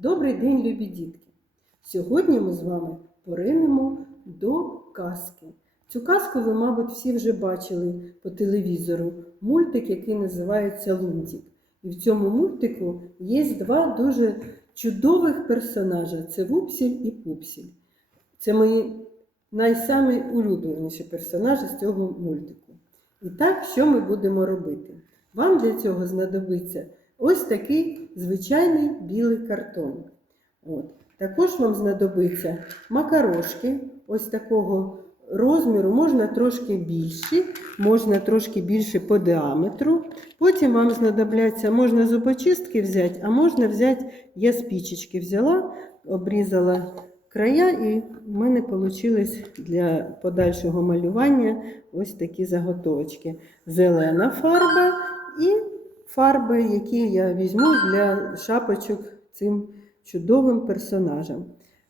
Добрий день, любі дітки! Сьогодні ми з вами поринемо до казки. Цю казку ви, мабуть, всі вже бачили по телевізору. Мультик, який називається Лунтик. І в цьому мультику є два дуже чудових персонажа це Вупсіль і Пупсіль. Це мої найсамі улюбленіші персонажі з цього мультику. І так, що ми будемо робити? Вам для цього знадобиться ось такий звичайний білий картон. От. Також вам знадобиться макарошки ось такого розміру, можна трошки більші, можна трошки більше по діаметру. Потім вам знадобляться, можна зубочистки взяти, а можна взяти, я спічечки взяла, обрізала края, і в мене вийшли для подальшого малювання ось такі заготовочки. Зелена фарба фарби, які я візьму для шапочок цим чудовим персонажам.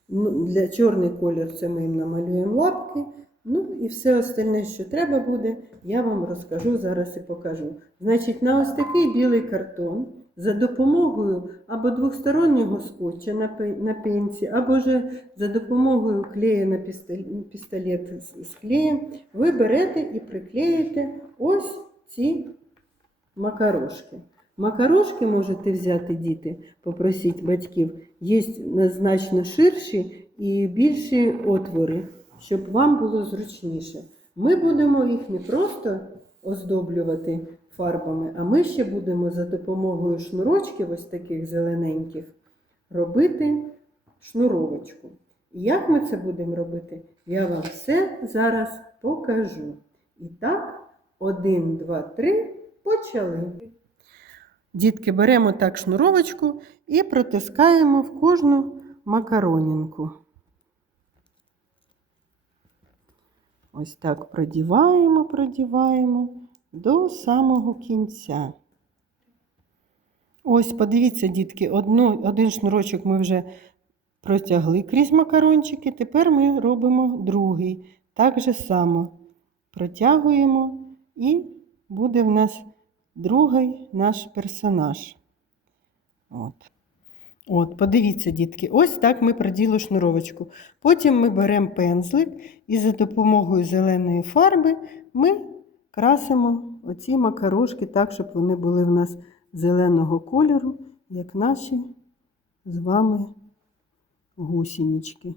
Ну, Для чорний колір це ми їм намалюємо лапки. Ну і все остальне, що треба буде, я вам розкажу зараз і покажу. Значить, на ось такий білий картон за допомогою або двостороннього скотча на пе- на пенці, або ж за допомогою клею на пістолет з клеєм, ви берете і приклеїте ось ці макарошки. Макарошки можете взяти, діти, попросіть батьків, є значно ширші і більші отвори, щоб вам було зручніше. Ми будемо їх не просто оздоблювати фарбами, а ми ще будемо за допомогою шнурочків, ось таких зелененьких, робити шнуровочку. І як ми це будемо робити, я вам все зараз покажу. І так, один, два, три, почали. Дітки, беремо так шнуровочку і протискаємо в кожну макаронінку. Ось так продіваємо, продіваємо до самого кінця. Ось, подивіться, дітки, одну, один шнурочок ми вже протягли крізь макарончики. Тепер ми робимо другий. Так же само протягуємо і буде в нас другий наш персонаж. От. От, подивіться, дітки, ось так ми проділи шнуровочку. Потім ми беремо пензлик і за допомогою зеленої фарби ми красимо оці макарошки так, щоб вони були в нас зеленого кольору, як наші з вами гусінічки.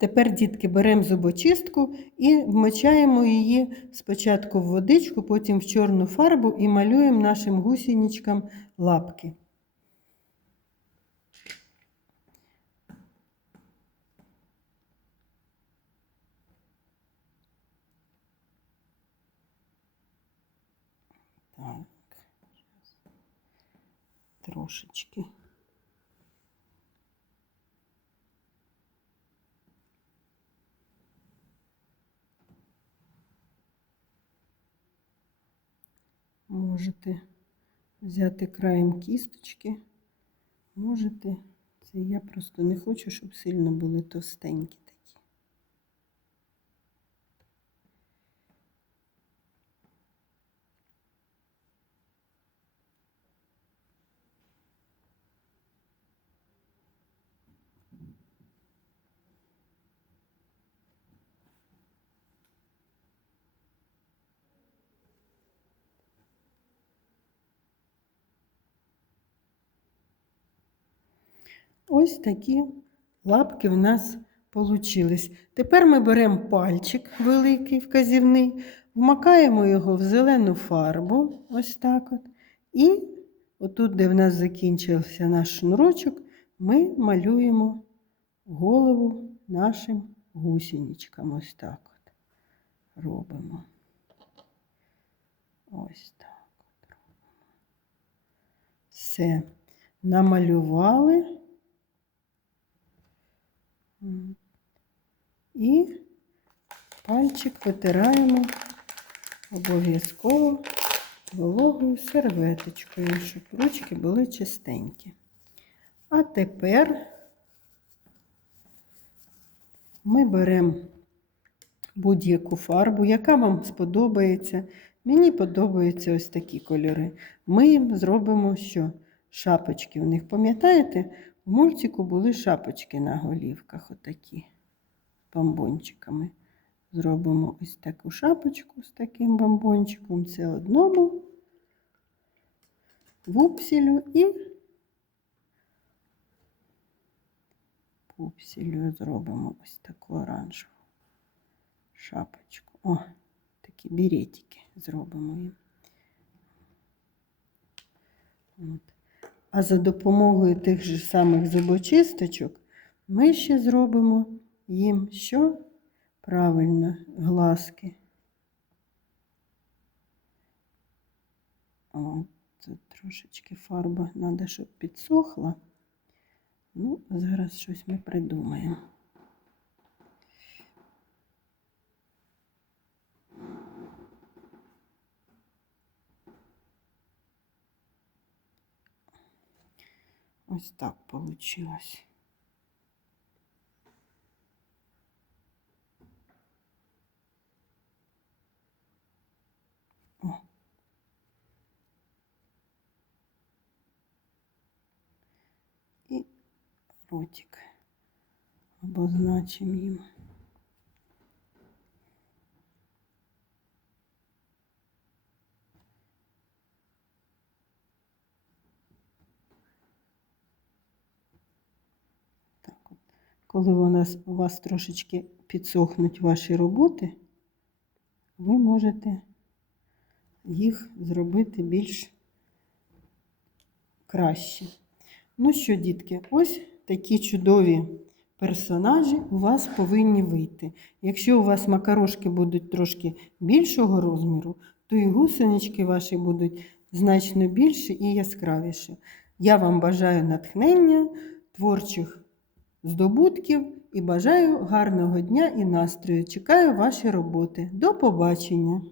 Тепер, дітки, беремо зубочистку і вмочаємо її спочатку в водичку, потім в чорну фарбу і малюємо нашим гусінічкам лапки. Так. Трошечки. Можете взяти краєм кісточки. Можете. Це я просто не хочу, щоб сильно були товстенькі такі. Ось такі лапки в нас получились. Тепер ми беремо пальчик великий, вказівний, вмакаємо його в зелену фарбу, ось так от. І отут, де в нас закінчився наш шнурочок, ми малюємо голову нашим гусінічкам. Ось так от робимо. Ось так от робимо. Все. намалювали. І пальчик витираємо обов'язково вологою серветочкою, щоб ручки були чистенькі. А тепер ми беремо будь-яку фарбу, яка вам сподобається. Мені подобаються ось такі кольори. Ми їм зробимо що? Шапочки. У них, пам'ятаєте, в мультику були шапочки на голівках, отакі бомбончиками. Зробимо ось таку шапочку з таким бомбончиком. Це одному вупселю і пупселю зробимо ось таку оранжеву шапочку. О, такі беретики зробимо їм. От. А за допомогою тих же самих зубочисточок ми ще зробимо їм що? Правильно, глазки. О, тут трошечки фарба треба, щоб підсохла. Ну, зараз щось ми придумаємо. Ось так получилось. О. І ротик обозначимо їм. Коли у у вас трошечки підсохнуть ваші роботи, ви можете їх зробити більш краще. Ну що, дітки, ось такі чудові персонажі у вас повинні вийти. Якщо у вас макарошки будуть трошки більшого розміру, то і гусенички ваші будуть значно більші і яскравіші. Я вам бажаю натхнення, творчих здобутків і бажаю гарного дня і настрою. Чекаю ваші роботи. До побачення!